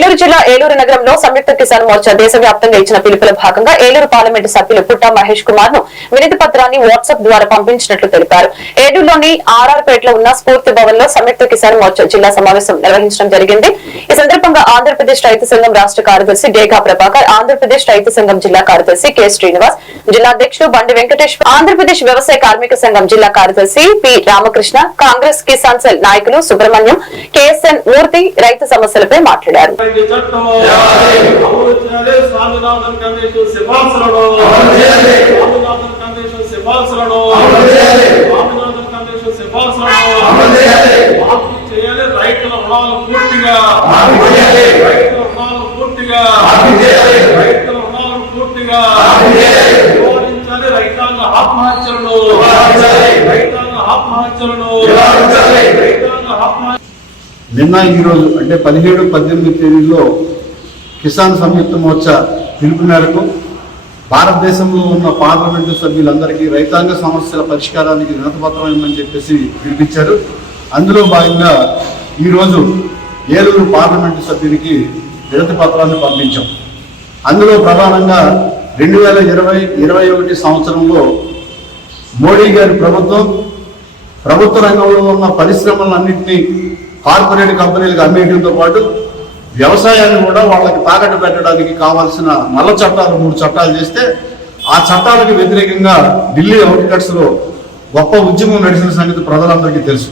ఏలూరు జిల్లా ఏలూరు నగరంలో సంయుక్త కిసాన్ మోర్చా దేశవ్యాప్తంగా ఇచ్చిన పిలుపుల భాగంగా ఏలూరు పార్లమెంటు సభ్యులు పుట్ట మహేష్ కుమార్ను వినతి పత్రాన్ని వాట్సాప్ ద్వారా పంపించినట్లు తెలిపారు. ఏలూరులోని ఆర్ఆర్పేటలో ఉన్న స్ఫూర్తి భవన్లో సంయుక్త కిసాన్ మోర్చా జిల్లా సమావేశం నిర్వహించడం జరిగింది. ఈ సందర్భంగా ఆంధ్రప్రదేశ్ రైతు సంఘం రాష్ట్ర కార్యదర్శి డేగా ప్రభాకర్ ఆంధ్రప్రదేశ్ రైతు సంఘం జిల్లా కార్యదర్శి కె శ్రీనివాస్ జిల్లా అధ్యక్షుడు బండి వెంకటేశ్వర ఆంధ్రప్రదేశ్ వ్యవసాయ కార్మిక సంఘం జిల్లా కార్యదర్శి పి రామకృష్ణ కాంగ్రెస్ కిసాన్ సెల్ నాయకులు సుబ్రహ్మణ్యం కెఎస్ఎన్ మూర్తి రైతు సమస్యలపై మాట్లాడారు. ఈ చట్టం అమలు చేయాలి స్వామినాథన్ కమిషన్ సిఫార్సులను స్వామినాథన్ కమిషన్ సిఫార్సులను స్వామినాథన్ కమిషన్ సిఫార్సులను మాఫీ చేయాలి రైతుల రుణాలు పూర్తిగా. రైతుల రుణాలు పూర్తిగా. రైతుల రుణాలు పూర్తిగా. నివారించాలి రైతాంగ ఆత్మహత్యలను. రైతాంగ ఆత్మహత్యలను. రైతాంగ ఆత్మహత్య నిన్న ఈరోజు అంటే పదిహేడు పద్దెనిమిది తేదీలో కిసాన్ సంయుక్త మోర్చా పిలుపు మేరకు భారతదేశంలో ఉన్న పార్లమెంటు సభ్యులందరికీ రైతాంగ సమస్యల పరిష్కారానికి వినతపత్రం ఇవ్వమని చెప్పేసి పిలిపించారు. అందులో భాగంగా ఈరోజు ఏలూరు పార్లమెంటు సభ్యునికి వినతపత్రాన్ని పంపించాం. అందులో ప్రధానంగా రెండు వేల ఇరవై ఇరవై ఒకటి సంవత్సరంలో మోడీ గారి ప్రభుత్వం ప్రభుత్వ రంగంలో ఉన్న పరిశ్రమలన్నింటినీ కార్పొరేట్ కంపెనీలకు అమ్మేయడంతో పాటు వ్యవసాయాన్ని కూడా వాళ్ళకి తాకట్టు పెట్టడానికి కావాల్సిన నల్ల చట్టాలు మూడు చట్టాలు చేస్తే ఆ చట్టాలకు వ్యతిరేకంగా ఢిల్లీ అవుట్కట్స్లో గొప్ప ఉద్యమం నడిచిన సంగతి ప్రజలందరికీ తెలుసు.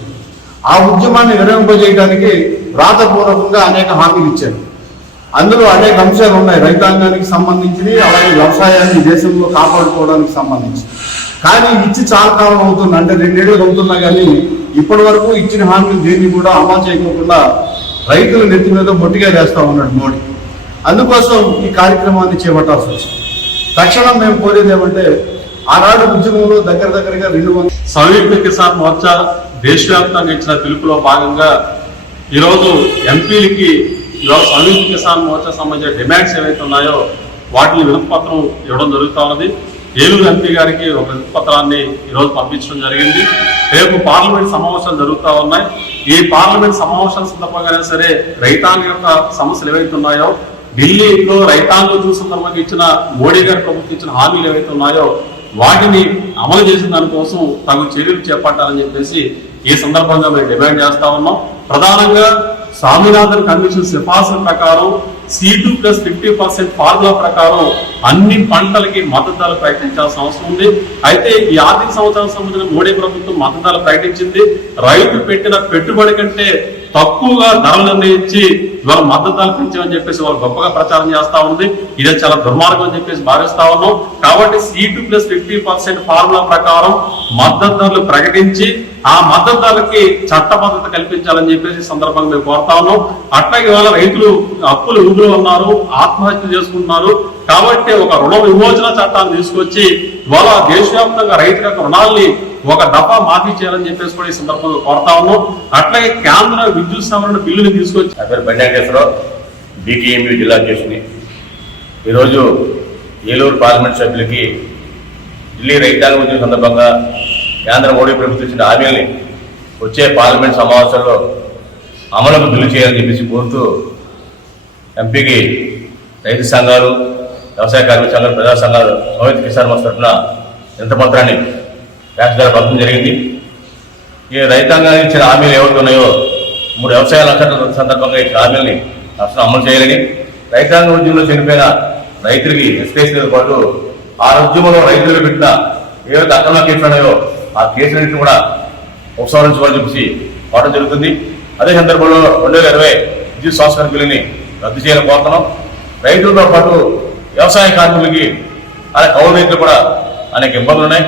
ఆ ఉద్యమాన్ని విరమింపజేయడానికి రాతపూర్వకంగా అనేక హామీలు ఇచ్చారు. అందులో అనేక అంశాలు ఉన్నాయి. రైతాంగానికి సంబంధించినవి అలాగే వ్యవసాయాన్ని దేశంలో కాపాడుకోవడానికి సంబంధించి కానీ ఇచ్చి చాలా కాలం అవుతుంది. అంటే రెండేళ్ళు అవుతున్నా కానీ ఇప్పటి వరకు ఇచ్చిన హామీలు దేన్ని కూడా అమలు చేయకోకుండా రైతుల నెత్తి మీద మొట్టిగా వేస్తా ఉన్నాడు మోడీ. అందుకోసం ఈ కార్యక్రమాన్ని చేపట్టాల్సి వచ్చింది. తక్షణం మేము కోరేది ఏమంటే ఆనాడు ఉద్యమంలో దగ్గర దగ్గరగా రెండు వందల సంయుక్త కిసాన్ మోర్చా దేశవ్యాప్తంగా ఇచ్చిన పిలుపులో భాగంగా ఈరోజు ఎంపీలకి ఈరోజు సంయుక్త కిసాన్ మోర్చా సంబంధించిన డిమాండ్స్ ఏవైతే ఉన్నాయో వాటిని వినపత్రం ఇవ్వడం జరుగుతా ఉన్నది. ఏలూరు ఎంపీ గారికి ఒక పత్రాన్ని ఈరోజు పంపించడం జరిగింది. రేపు పార్లమెంట్ సమావేశాలు జరుగుతూ ఉన్నాయి. ఈ పార్లమెంట్ సమావేశాల సందర్భంగానే సరే రైతాంగ యొక్క సమస్యలు ఏవైతే ఉన్నాయో ఢిల్లీలో రైతాంగం చూసిన సందర్భంగా ఇచ్చిన మోడీ గారి ప్రభుత్వం ఇచ్చిన హామీలు ఏవైతే ఉన్నాయో వాటిని అమలు చేసిన దానికోసం తగు చర్యలు చేపట్టాలని చెప్పేసి ఈ సందర్భంగా మేము డిమాండ్ చేస్తా ఉన్నాం. ప్రధానంగా స్వామినాథన్ కమిషన్ సిఫార్సు ప్రకారం C two plus fifty percent formula ప్రకారం అన్ని పంటలకి మద్దతు ప్రకటించాల్సిన అవసరం ఉంది. అయితే ఈ ఆర్థిక సంవత్సరం సంబంధించిన మోడీ ప్రభుత్వం మద్దతు ప్రకటించింది. రైతు పెట్టిన పెట్టుబడి కంటే తక్కువగా ధరలు నిర్ణయించి ఇవాళ మద్దతు కల్పించామని చెప్పేసి వాళ్ళు గొప్పగా ప్రచారం చేస్తా ఉంది. ఇదే చాలా దుర్మార్గం అని చెప్పేసి భావిస్తా ఉన్నాం. కాబట్టి C two plus fifty percent formula ప్రకారం మద్దతు ప్రకటించి ఆ మద్దతు చట్టబద్ధత కల్పించాలని చెప్పేసి సందర్భంగా మేము కోరుతా ఉన్నాం. అట్లాగే ఇవాళ రైతులు అప్పులు ఊబిలో ఉన్నారు ఆత్మహత్య చేసుకుంటున్నారు. కాబట్టి ఒక రుణ విమోచన చట్టాన్ని తీసుకొచ్చి ఇవాళ దేశవ్యాప్తంగా రైతు యొక్క రుణాల్ని ఒక దఫా మాఫీ చేయాలని చెప్పేసి కూడా ఈ సందర్భంగా కోరుతా ఉన్నాం. అట్లాగే కేంద్ర విద్యుత్ సవరణ బిల్లుని తీసుకొచ్చి నా పేరు బీకేఎంయూ జిల్లా అధ్యక్షుని. ఈరోజు ఏలూరు పార్లమెంట్ సభ్యులకి ఢిల్లీ రైతాంగం వచ్చిన సందర్భంగా కేంద్ర మోడీ ప్రభుత్వం ఇచ్చిన హామీల్ని వచ్చే పార్లమెంట్ సమావేశంలో అమలుకు బిల్లు చేయాలని చెప్పేసి కోరుతూ ఎంపీకి రైతు సంఘాలు వ్యవసాయ కార్మిక సంఘాలు ప్రజా సంఘాలు సంయుక్త కిసాన్ మోర్చా తరఫున ఎంత పత్రాన్ని వ్యాఖ్యలు జరిగింది. ఈ రైతాంగానికి ఇచ్చిన హామీలు ఏవైతే ఉన్నాయో మూడు వ్యవసాయ లక్షల సందర్భంగా ఇచ్చిన హామీలని అసలు అమలు చేయాలని. రైతాంగ ఉద్యమంలో చనిపోయిన రైతులకి ఎస్కేసీతో పాటు ఆ ఉద్యమంలో రైతులు పెట్టిన ఏవైతే అక్రమ కేసులు ఉన్నాయో ఆ కేసులన్నింటిని కూడా ఉపసంహరించుకోవాలని చెప్పేసి కోవడం జరుగుతుంది. అదే సందర్భంలో రెండు వేల ఇరవై విద్యుత్ సంస్కరణ బిల్లుని రద్దు చేయాలని కోరుతున్నాం. రైతులతో పాటు వ్యవసాయ కార్మికులకి అలాగే కౌలు రైతులు కూడా అనేక ఇబ్బందులు ఉన్నాయి.